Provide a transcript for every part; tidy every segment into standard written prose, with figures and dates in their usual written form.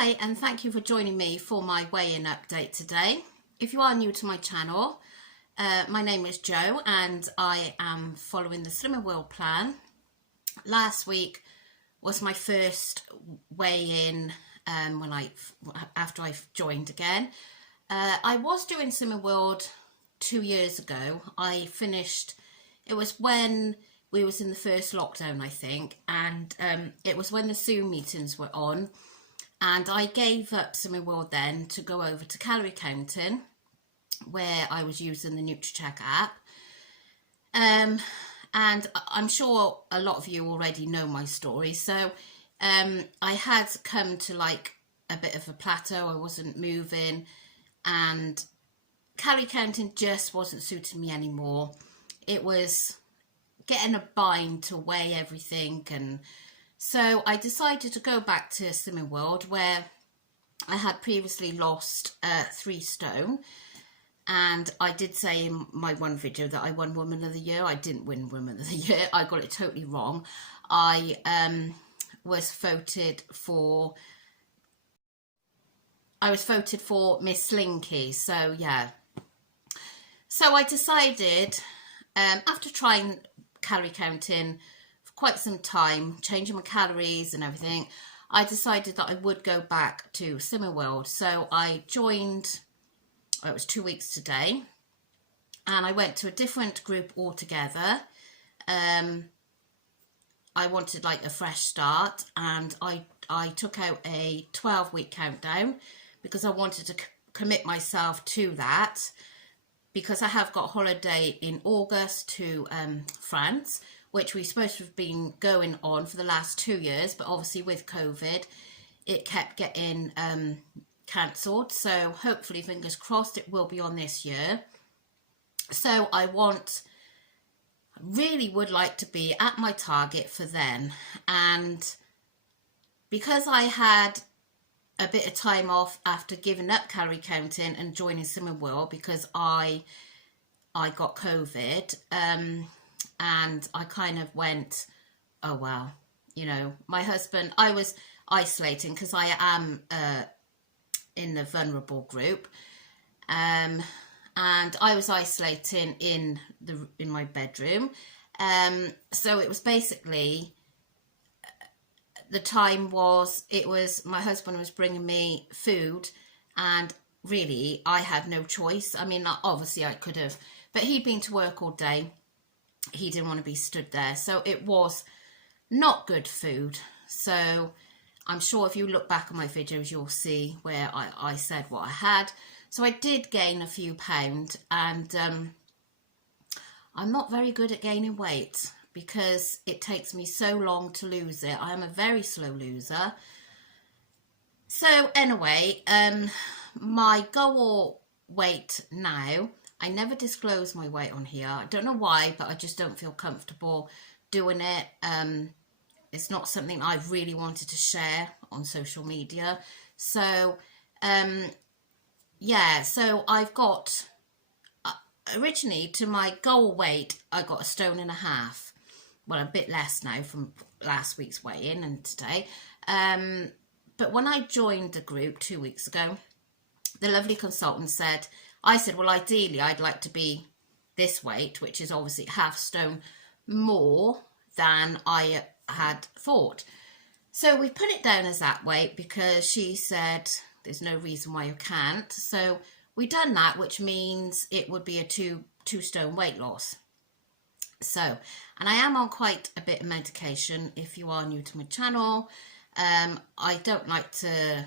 Hi, and thank you for joining me for my weigh-in update today. If you are new to my channel, my name is Jo and I am following the Slimming World plan. Last week was my first weigh-in after I've joined again. I was doing Slimming World 2 years ago. I finished, it was when we was in the first lockdown, I think, and it was when the Zoom meetings were on. And I gave up Slimming World then to go over to calorie counting, where I was using the NutriCheck app. And I'm sure a lot of you already know my story. So I had come to like a bit of a plateau. I wasn't moving and calorie counting just wasn't suiting me anymore. It was getting a bind to weigh everything, and so I decided to go back to Slimming World, where I had previously lost 3 stone. And I did say in my one video that I won Woman of the Year. I didn't win Woman of the Year. I got it totally wrong. I was voted for Miss Slinky. So yeah. So I decided, after trying calorie counting quite some time, changing my calories and everything, I decided that I would go back to Slimming World. So I joined, it was 2 weeks today, and I went to a different group altogether. I wanted like a fresh start, and I took out a 12-week countdown because I wanted to commit myself to that, because I have got a holiday in August to France, which we're supposed to have been going on for the last 2 years, but obviously with COVID, it kept getting cancelled. So hopefully, fingers crossed, it will be on this year. So I really would like to be at my target for then. And because I had a bit of time off after giving up calorie counting and joining Slimming World, because I got COVID, and I kind of went, oh well, you know, my husband, I was isolating because I am in the vulnerable group, and I was isolating in my bedroom. So it was basically, the time was, my husband was bringing me food, and really I had no choice. I mean, obviously I could have, but he'd been to work all day. He didn't want to be stood there. So it was not good food. So I'm sure if you look back at my videos, you'll see where I said what I had. So I did gain a few pounds, and I'm not very good at gaining weight because it takes me so long to lose it. I am a very slow loser. So anyway, my goal weight now, I never disclose my weight on here. I don't know why, but I just don't feel comfortable doing it. It's not something I've really wanted to share on social media. So, yeah, so I've got, originally to my goal weight, I got 1.5 stone. Well, a bit less now from last week's weigh-in and today. But when I joined the group 2 weeks ago, the lovely consultant said, I said, well, ideally, I'd like to be this weight, which is obviously 0.5 stone more than I had thought. So we put it down as that weight because she said there's no reason why you can't. So we done that, which means it would be a 2 stone weight loss. So, and I am on quite a bit of medication. If you are new to my channel, I don't like to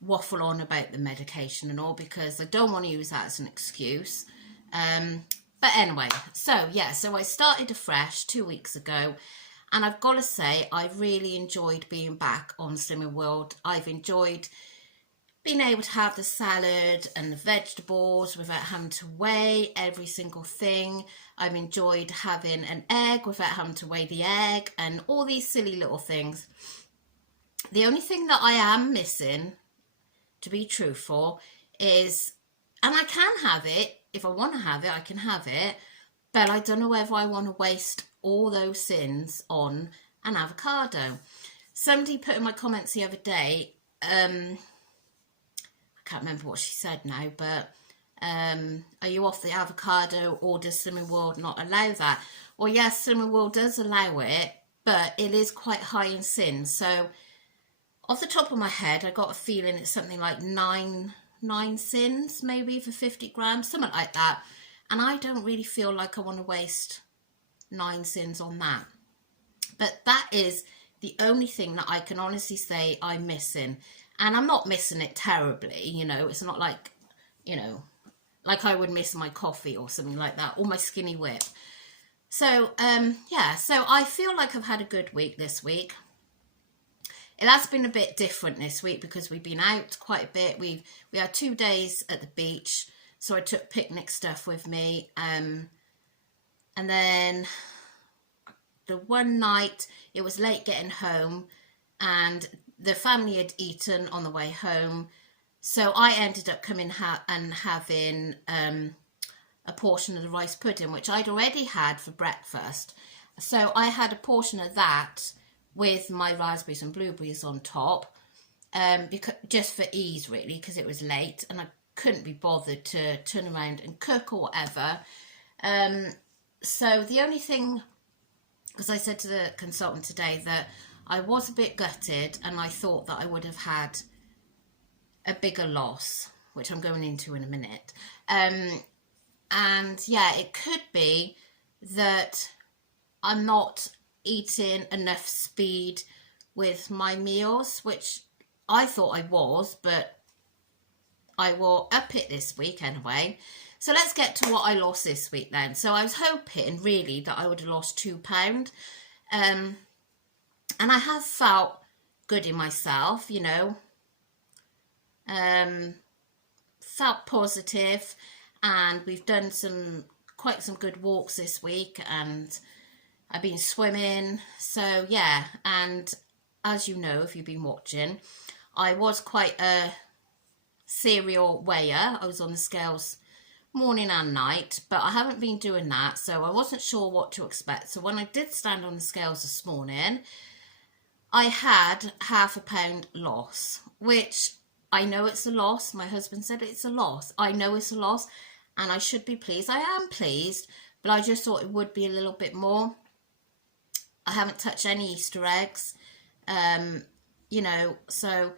waffle on about the medication and all, because I don't want to use that as an excuse. But anyway, so yeah, so I started afresh 2 weeks ago, and I've got to say I've really enjoyed being back on Slimming World. I've enjoyed being able to have the salad and the vegetables without having to weigh every single thing. I've enjoyed having an egg without having to weigh the egg, and all these silly little things. The only thing that I am missing, to be truthful, is, and I can have it, if I want to have it, I can have it, but I don't know whether I want to waste all those sins on an avocado. somebody put in my comments the other day, I can't remember what she said now, but are you off the avocado, or does Slimming World not allow that? Well, yes, Slimming World does allow it, but it is quite high in sin. So off the top of my head, I got a feeling it's something like nine sins, maybe, for 50 grams, something like that. And I don't really feel like I want to waste 9 sins on that. But that is the only thing that I can honestly say I'm missing. And I'm not missing it terribly, you know. It's not like, you know, like I would miss my coffee or something like that, or my Skinny Whip. So, yeah, so I feel like I've had a good week this week. It has been a bit different this week because we've been out quite a bit. We had 2 days at the beach, so I took picnic stuff with me. And then the one night, it was late getting home, and the family had eaten on the way home. So I ended up coming and having a portion of the rice pudding, which I'd already had for breakfast. So I had a portion of that with my raspberries and blueberries on top, because just for ease, really, because it was late and I couldn't be bothered to turn around and cook or whatever. So the only thing, because I said to the consultant today that I was a bit gutted and I thought that I would have had a bigger loss, which I'm going into in a minute. And yeah, it could be that I'm not eating enough speed with my meals, which I thought I was, but I will up it this week anyway. So let's get to what I lost this week then. So I was hoping really that I would have lost £2. And I have felt good in myself, you know. Felt positive, and we've done quite some good walks this week, and I've been swimming. So yeah, and as you know, if you've been watching, I was quite a serial weigher. I was on the scales morning and night, but I haven't been doing that, so I wasn't sure what to expect. So when I did stand on the scales this morning, I had £0.5 pound loss, which I know it's a loss. My husband said it's a loss. I know it's a loss, and I should be pleased. I am pleased, but I just thought it would be a little bit more. I haven't touched any Easter eggs, you know, so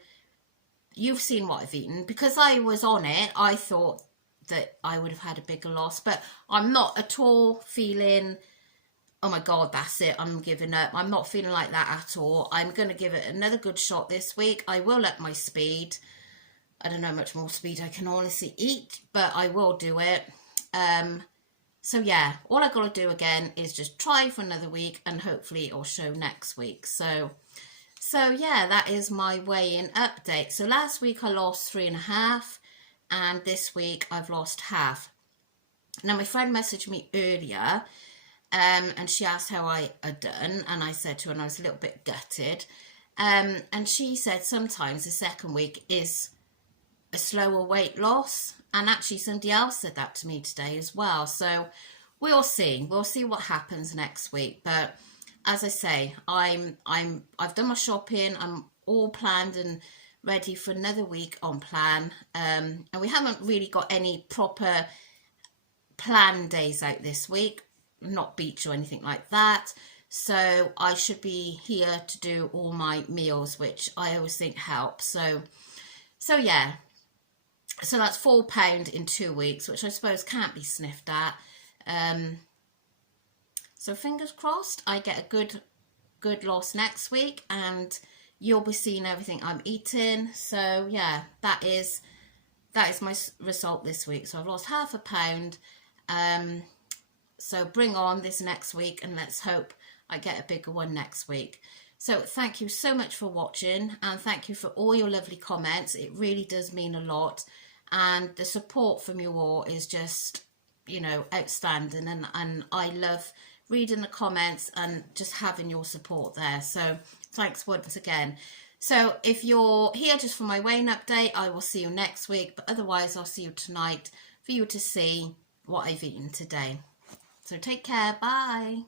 you've seen what I've eaten. Because I was on it, I thought that I would have had a bigger loss, but I'm not at all feeling, oh my God, that's it, I'm giving up. I'm not feeling like that at all. I'm going to give it another good shot this week. I will up my speed. I don't know how much more speed I can honestly eat, but I will do it. So yeah, all I've got to do again is just try for another week, and hopefully it'll show next week. So yeah, that is my weigh-in update. So last week I lost 3.5, and this week I've lost half. Now my friend messaged me earlier, and she asked how I had done, and I said to her, and I was a little bit gutted, and she said sometimes the second week is a slower weight loss, and actually somebody else said that to me today as well. So we'll see what happens next week. But as I say, I've done my shopping, I'm all planned and ready for another week on plan, and we haven't really got any proper planned days out this week, not beach or anything like that. So I should be here to do all my meals, which I always think helps. So yeah, so that's £4 in 2 weeks, which I suppose can't be sniffed at. So fingers crossed I get a good loss next week, and you'll be seeing everything I'm eating. So yeah, that is my result this week. So I've lost £0.5 pound. So bring on this next week, and let's hope I get a bigger one next week. So thank you so much for watching, and thank you for all your lovely comments. It really does mean a lot, and the support from you all is just, you know, outstanding, and I love reading the comments and just having your support there. So thanks once again. So if you're here just for my weighing update, I will see you next week, but otherwise I'll see you tonight for you to see what I've eaten today. So take care, bye.